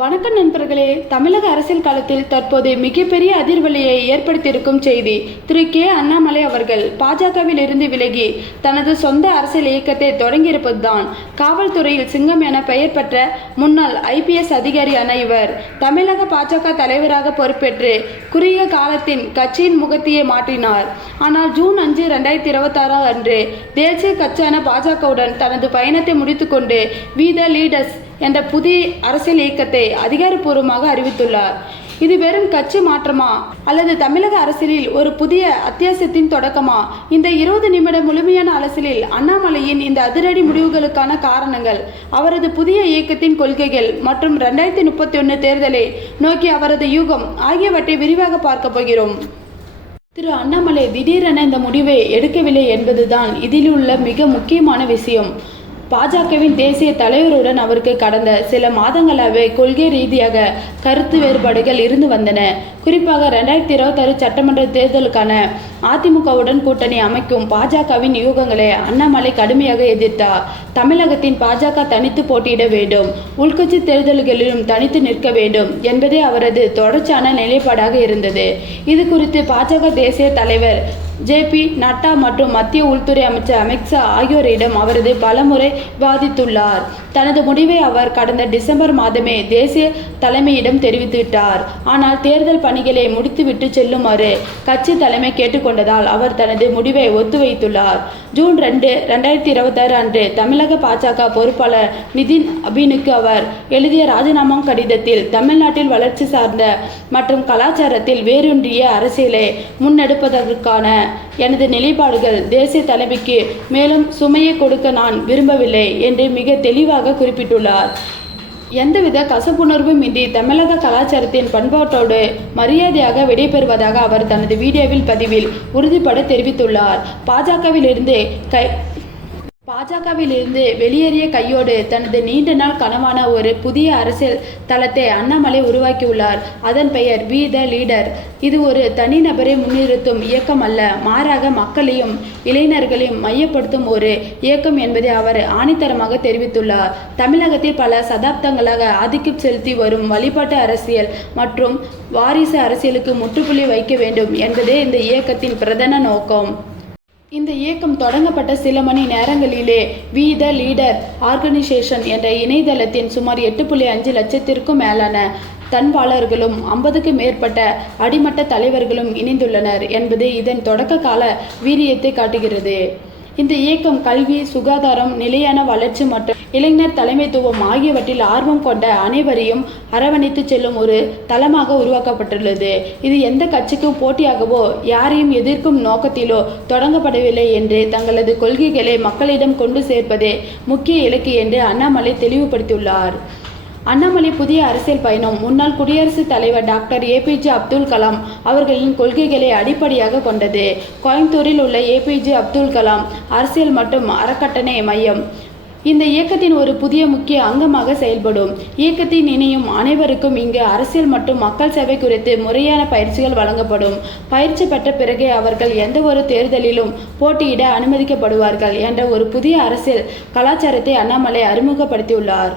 வணக்கம் நண்பர்களே. தமிழக அரசியல் களத்தில் தற்போது மிகப்பெரிய அதிர்வலையை ஏற்படுத்தியிருக்கும் செய்தி. திரு கே. அண்ணாமலை அவர்கள் பாஜகவில் இருந்து விலகி தனது சொந்த அரசியல் இயக்கத்தை தொடங்கியிருப்பதுதான். காவல்துறையில் சிங்கம் என பெயர் பெற்ற முன்னாள் IPS அதிகாரியான இவர் தமிழக பாஜக தலைவராக பொறுப்பேற்று குறுகிய காலத்தின் கட்சியின் முகத்தையே மாற்றினார். ஆனால் ஜூன் 5, 2026 அன்று தேசிய கட்சியான பாஜகவுடன் தனது பயணத்தை முடித்துக்கொண்டு வி த லீடர்ஸ் என்ற புதிய அரசியல் இயக்கத்தை அதிகாரப்பூர்வமாக அறிவித்துள்ளார். இது வெறும் கட்சி மாற்றமா அல்லது தமிழக அரசியலில் ஒரு புதிய அத்தியாயத்தின் தொடக்கமா? இந்த 20 நிமிட முழுமையான அரசியலில் அண்ணாமலையின் இந்த அதிரடி முடிவுகளுக்கான காரணங்கள், அவரது புதிய இயக்கத்தின் கொள்கைகள் மற்றும் 2031 தேர்தலை நோக்கி அவரது யூகம் ஆகியவற்றை விரிவாக பார்க்க போகிறோம். திரு அண்ணாமலை திடீரென இந்த முடிவை எடுக்கவில்லை என்பதுதான் இதில் உள்ள மிக முக்கியமான விஷயம். பாஜகவின் தேசிய தலைவருடன் அவருக்கு கடந்த சில மாதங்களாகவே கொள்கை ரீதியாக கருத்து வேறுபாடுகள் இருந்து வந்தன. குறிப்பாக 2026 சட்டமன்ற தேர்தலுக்கான அதிமுகவுடன் கூட்டணி அமைக்கும் பாஜகவின் யூகங்களை அண்ணாமலை கடுமையாக எதிர்த்தார். தமிழகத்தின் பாஜக தனித்து போட்டியிட வேண்டும், உள்கட்சி தேர்தல்களிலும் தனித்து நிற்க வேண்டும் என்பதே அவரது தொடர்ச்சியான நிலைப்பாடாக இருந்தது. இது குறித்து பாஜக தேசிய தலைவர் JP நட்டா மற்றும் மத்திய உள்துறை அமைச்சர் அமித் ஷா ஆகியோரிடம் அவரது பலமுறை விவாதித்துள்ளார். தனது முடிவை அவர் கடந்த டிசம்பர் மாதமே தேசிய தலைமையிடம் தெரிவித்துவிட்டார். ஆனால் தேர்தல் பணிகளை முடித்துவிட்டு செல்லுமாறு கட்சி தலைமை கேட்டுக்கொண்டதால் அவர் தனது முடிவை ஒத்திவைத்துள்ளார். ஜூன் 2, 2026 அன்று தமிழக பாஜக பொறுப்பாளர் நிதின் அபினுக்கு அவர் எழுதிய ராஜினாமா கடிதத்தில் தமிழ்நாட்டில் வளர்ச்சி சார்ந்த மற்றும் கலாச்சாரத்தில் வேரூன்றிய அரசியலை முன்னெடுப்பதற்கான எனது நிலைப்பாடுகள் தேசிய தலைமைக்கு மேலும் சுமையை கொடுக்க நான் விரும்பவில்லை என்று மிக தெளிவாக குறிப்பிட்டுள்ளார். எந்தவித கசப்புணர்வும் இன்றி தமிழக கலாச்சாரத்தின் பண்பாட்டோடு மரியாதையாக விடைபெறுவதாக அவர் தனது வீடியோவில் பதிவில் உறுதிபட தெரிவித்துள்ளார். பாஜகவிலிருந்து வெளியேறிய கையோடு தனது நீண்ட நாள் கனவான ஒரு புதிய அரசியல் தளத்தை அண்ணாமலை உருவாக்கியுள்ளார். அதன் பெயர் வி த லீடர். இது ஒரு தனிநபரை முன்னிறுத்தும் இயக்கம் அல்ல, மாறாக மக்களையும் இளைஞர்களையும் மையப்படுத்தும் ஒரு இயக்கம் என்பதை அவர் ஆணித்தரமாக தெரிவித்துள்ளார். தமிழகத்தில் பல சதாப்தங்களாக ஆதிக்கம் செலுத்தி வரும் வழிபாட்டு அரசியல் மற்றும் வாரிசு அரசியலுக்கு முற்றுப்புள்ளி வைக்க வேண்டும் என்பதே இந்த இயக்கத்தின் பிரதான நோக்கம். இந்த இயக்கம் தொடங்கப்பட்ட சில மணி நேரங்களிலே வி த லீடர் ஆர்கனைசேஷன் என்ற இணையதளத்தின் சுமார் 8.5 லட்சத்திற்கும் மேலான தன்பாளர்களும் 50க்கு மேற்பட்ட அடிமட்ட தலைவர்களும் இணைந்துள்ளனர் என்பது இதன் தொடக்க கால வீரியத்தை காட்டுகிறது. இந்த இயக்கம் கல்வி, சுகாதாரம், நிலையான வளர்ச்சி மற்றும் இளைஞர் தலைமைத்துவம் ஆகியவற்றில் ஆர்வம் கொண்ட அனைவரையும் அரவணைத்து செல்லும் ஒரு தளமாக உருவாக்கப்பட்டுள்ளது. இது எந்த கட்சிக்கும் போட்டியாகவோ யாரையும் எதிர்க்கும் நோக்கத்திலோ தொடங்கப்படவில்லை என்று தங்களது கொள்கைகளை மக்களிடம் கொண்டு சேர்ப்பதே முக்கிய இலக்கு என்று அண்ணாமலை தெளிவுபடுத்தியுள்ளார். அண்ணாமலை புதிய அரசியல் பயணம். முன்னாள் குடியரசுத் தலைவர் டாக்டர் APJ அப்துல் கலாம் அவர்களின் கொள்கைகளை அடிப்படையாக கொண்டது. கோயம்புத்தூரில் உள்ள APJ அப்துல் கலாம் அரசியல் மற்றும் அறக்கட்டளை மையம் இந்த இயக்கத்தின் ஒரு புதிய முக்கிய அங்கமாக செயல்படும். இயக்கத்தின் இணையும் அனைவருக்கும் இங்கு அரசியல் மற்றும் மக்கள் சேவை குறித்து முறையான பயிற்சிகள் வழங்கப்படும். பயிற்சி பெற்ற பிறகே அவர்கள் எந்த ஒரு தேர்தலிலும் போட்டியிட அனுமதிக்கப்படுவார்கள் என்ற ஒரு புதிய அரசியல் கலாச்சாரத்தை அண்ணாமலை அறிமுகப்படுத்தியுள்ளார்.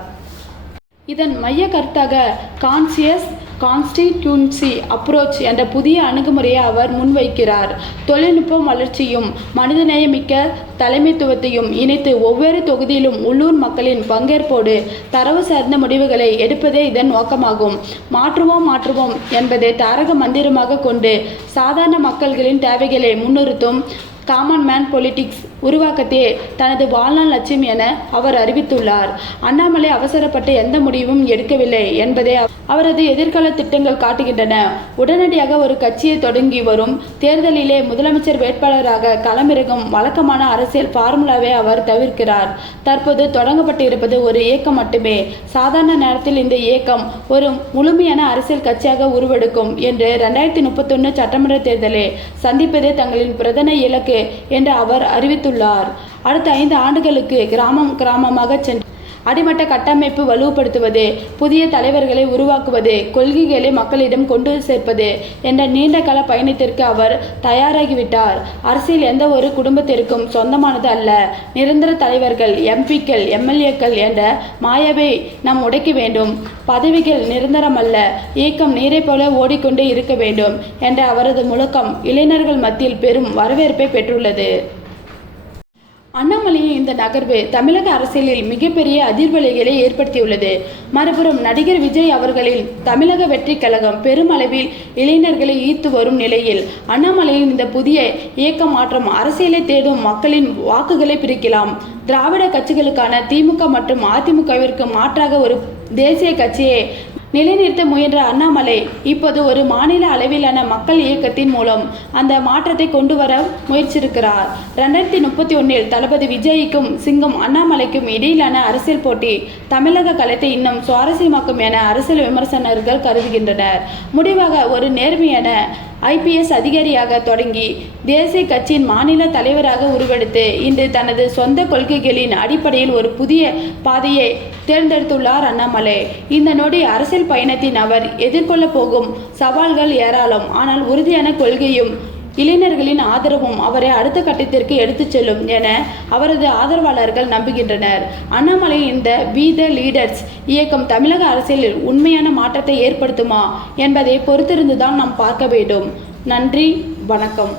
இதன் மைய கருத்தாக கான்சியஸ் கான்ஸ்டிடியூன்சி அப்ரோச் என்ற புதிய அணுகுமுறையை அவர் முன்வைக்கிறார். தொழில்நுட்பம் வளர்ச்சியும் மனிதநேயமிக்க தலைமைத்துவத்தையும் இணைத்து ஒவ்வொரு தொகுதியிலும் உள்ளூர் மக்களின் பங்கேற்போடு தரவு சார்ந்த முடிவுகளை எடுப்பதே இதன் நோக்கமாகும். மாற்றுவோம் என்பதை தாரக மந்திரமாக கொண்டு சாதாரண மக்கள்களின் தேவைகளை முன்னிறுத்தும் காமன் மேன் பொலிட்டிக்ஸ் உருவாக்கத்தையே தனது வாழ்நாள் லட்சியம் என அவர் அறிவித்துள்ளார். அண்ணாமலை அவசரப்பட்டு எந்த முடிவும் எடுக்கவில்லை என்பதை அவரது எதிர்கால திட்டங்கள் காட்டுகின்றன. உடனடியாக ஒரு கட்சியை தொடங்கி வரும் தேர்தலிலே முதலமைச்சர் வேட்பாளராக களமிறங்கும் வழக்கமான அரசியல் ஃபார்முலாவை அவர் தவிர்க்கிறார். தற்போது தொடங்கப்பட்டு இருப்பது ஒரு இயக்கம் மட்டுமே. சாதாரண நேரத்தில் இந்த இயக்கம் ஒரு முழுமையான அரசியல் கட்சியாக உருவெடுக்கும் என்று 2031 சட்டமன்ற தேர்தலை சந்திப்பதே தங்களின் பிரதான இலக்கு என்று அவர் அறிவித்துள்ளார். அடுத்த 5 ஆண்டுகளுக்கு கிராமமாக சென்று அடிமட்ட கட்டமைப்பு வலுப்படுத்துவது, புதிய தலைவர்களை உருவாக்குவது, கொள்கைகளை மக்களிடம் கொண்டு சேர்ப்பது என்ற நீண்டகால பயணத்திற்கு அவர் தயாராகிவிட்டார். அரசியல் எந்த ஒரு குடும்பத்திற்கும் சொந்தமானது அல்ல. நிரந்தர தலைவர்கள், எம்பிக்கள், எம்எல்ஏக்கள் என்ற மாயாவை நாம் உடைக்க வேண்டும். பதவிகள் நிரந்தரமல்ல, இயக்கம் நீரை போல ஓடிக்கொண்டே இருக்க வேண்டும் என்ற அவரது முழக்கம் இளைஞர்கள் மத்தியில் பெரும் வரவேற்பை பெற்றுள்ளது. அண்ணாமலையின் இந்த நகர்வு தமிழக அரசியலில் மிகப்பெரிய அதிர்வலைகளை ஏற்படுத்தியுள்ளது. மறுபுறம் நடிகர் விஜய் அவர்களின் தமிழக வெற்றி கழகம் பெருமளவில் இளைஞர்களை ஈர்த்து வரும் நிலையில் அண்ணாமலையின் இந்த புதிய இயக்க மாற்றம் அரசியலை தேடும் மக்களின் வாக்குகளை பிரிக்கலாம். திராவிட கட்சிகளுக்கான திமுக மற்றும் அதிமுகவிற்கு மாற்றாக ஒரு தேசிய கட்சியை நிலைநிறுத்த முயன்ற அண்ணாமலை இப்போது ஒரு மாநில அளவிலான மக்கள் இயக்கத்தின் மூலம் அந்த மாற்றத்தை கொண்டு வர முயற்சியிருக்கிறார். 2031 தளபதி விஜய்க்கும் சிங்கம் அண்ணாமலைக்கும் இடையிலான அரசியல் போட்டி தமிழக களத்தை இன்னும் சுவாரஸ்யமாக்கும் என அரசியல் விமர்சகர்கள் கருதுகின்றனர். முடிவாக ஒரு நேர்மையான IPS அதிகாரியாக தொடங்கி தேசிய கட்சியின் மாநில தலைவராக உருவெடுத்து இன்று தனது சொந்த கொள்கைகளின் அடிப்படையில் ஒரு புதிய பாதையை தேர்ந்தெடுத்துள்ளார் அண்ணாமலை. இந்த நொடி அரசியல் பயணத்தின் அவர் எதிர்கொள்ள போகும் சவால்கள் ஏராளம். ஆனால் உறுதியான கொள்கையும் இளைஞர்களின் ஆதரவும் அவரை அடுத்த கட்டத்திற்கு எடுத்துச் செல்லும் என அவரது ஆதரவாளர்கள் நம்புகின்றனர். அண்ணாமலையின் இந்த வி த லீடர்ஸ் இயக்கம் தமிழக அரசியலில் உண்மையான மாற்றத்தை ஏற்படுத்துமா என்பதை பொறுத்திருந்துதான் நாம் பார்க்க வேண்டும். நன்றி, வணக்கம்.